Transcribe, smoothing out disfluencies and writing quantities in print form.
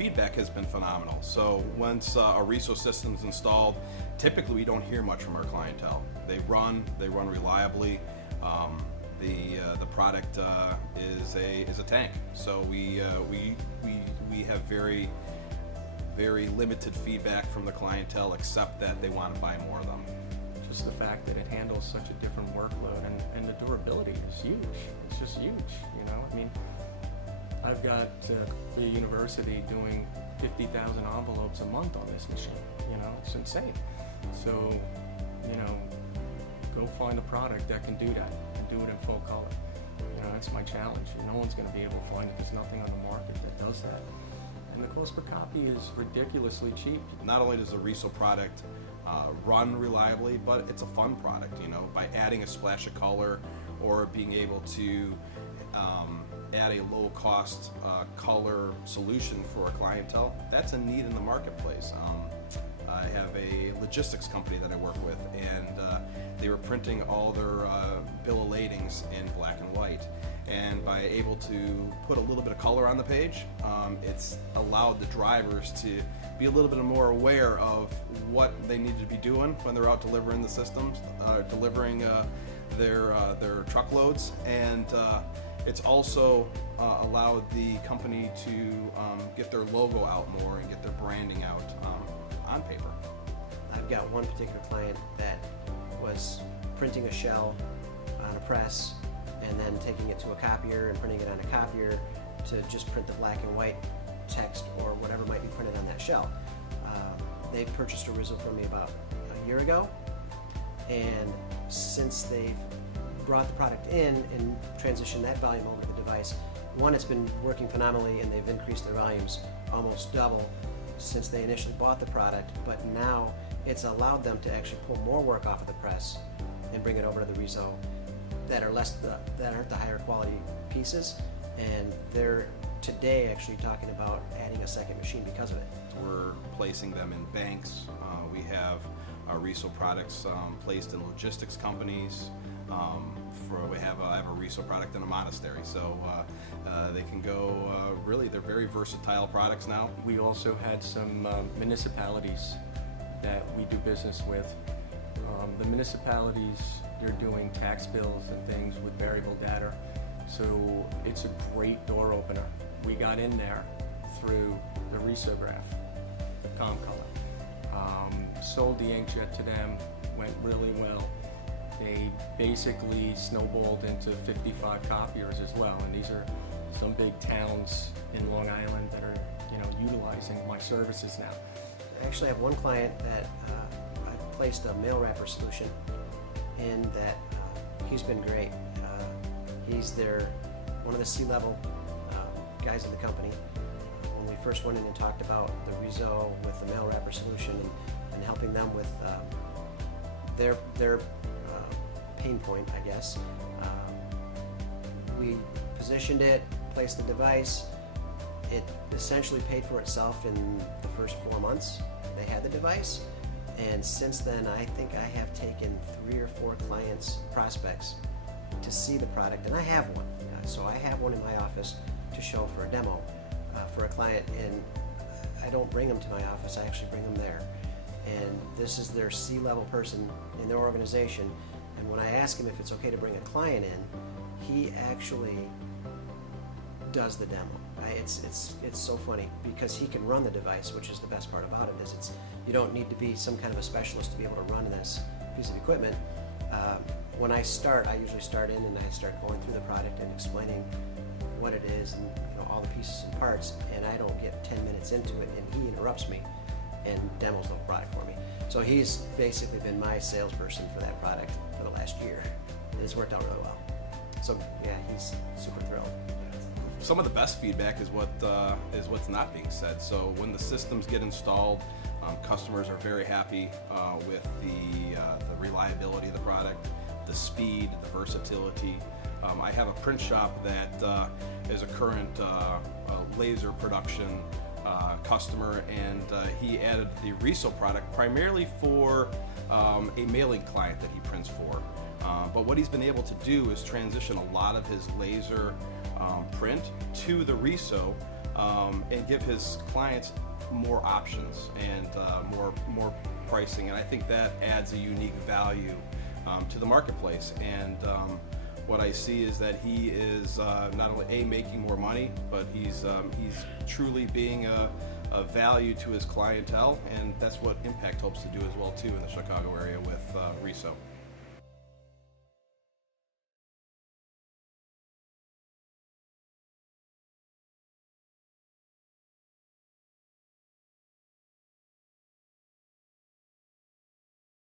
feedback has been phenomenal. So once a RISO system's installed, typically we don't hear much from our clientele. They run reliably. The product is a tank. So we have very limited feedback from the clientele, except that they want to buy more of them. Just the fact that it handles such a different workload, and the durability is huge. It's just huge, you know. I mean, I've got the university doing 50,000 envelopes a month on this machine. You know, it's insane. So, you know, go find a product that can do that and do it in full color. You know, that's my challenge. No one's going to be able to find it. There's nothing on the market that does that. And the cost per copy is ridiculously cheap. Not only does the RISO product run reliably, but it's a fun product. You know, by adding a splash of color or being able to add a low-cost color solution for a clientele, that's a need in the marketplace. I have a logistics company that I work with, and they were printing all their bill of ladings in black and white. And by able to put a little bit of color on the page, it's allowed the drivers to be a little bit more aware of what they need to be doing when they're out delivering the systems, delivering their truckloads, and it's also allowed the company to get their logo out more and get their branding out on paper. I've got one particular client that was printing a shell on a press and then taking it to a copier and printing it on a copier to just print the black and white text or whatever might be printed on that shell. They purchased a RISO from me about a year ago, and since they've brought the product in and transitioned that volume over to the device, one, it's been working phenomenally, and they've increased their volumes almost double since they initially bought the product, but now it's allowed them to actually pull more work off of the press and bring it over to the RISO that aren't the higher quality pieces, and they're today actually talking about adding a second machine because of it. We're placing them in banks. We have our RISO products placed in logistics companies. I have a RISO product in a monastery, so they can go, really, they're very versatile products now. We also had some municipalities that we do business with. The municipalities, they're doing tax bills and things with variable data, so it's a great door opener. We got in there through the RISOgraph, the ComColor. Sold the inkjet to them, went really well. They basically snowballed into 55 copiers as well, and these are some big towns in Long Island that are, you know, utilizing my services now. I actually have one client that I've placed a mail wrapper solution in that he's been great. He's one of the C-level guys in the company. When we first went in and talked about the RISO with the mail wrapper solution and helping them with their pain point, I guess, we positioned it, placed the device. It essentially paid for itself in the first 4 months they had the device, and since then I think I have taken 3 or 4 clients, prospects, to see the product, and I have one. So I have one in my office to show for a demo for a client, and I don't bring them to my office, I actually bring them there. And this is their C-level person in their organization, and when I ask him if it's okay to bring a client in, he actually does the demo. It's so funny because he can run the device, which is the best part about it. Is you don't need to be some kind of a specialist to be able to run this piece of equipment. When I usually start in and I start going through the product and explaining what it is and all the pieces and parts, and I don't get 10 minutes into it, and he interrupts me and demos the whole product for me. So he's basically been my salesperson for that product for the last year, and it's worked out really well. So yeah, he's super thrilled. Some of the best feedback is what's not being said. So when the systems get installed, customers are very happy with the reliability of the product, the speed, the versatility. I have a print shop that is a current laser production customer, and he added the RISO product primarily for a mailing client that he prints for. But what he's been able to do is transition a lot of his laser print to the RISO and give his clients more options and more pricing. And I think that adds a unique value to the marketplace. And what I see is that he is not only making more money, but he's truly being a value to his clientele, and that's what Impact hopes to do as well too in the Chicago area with RISO.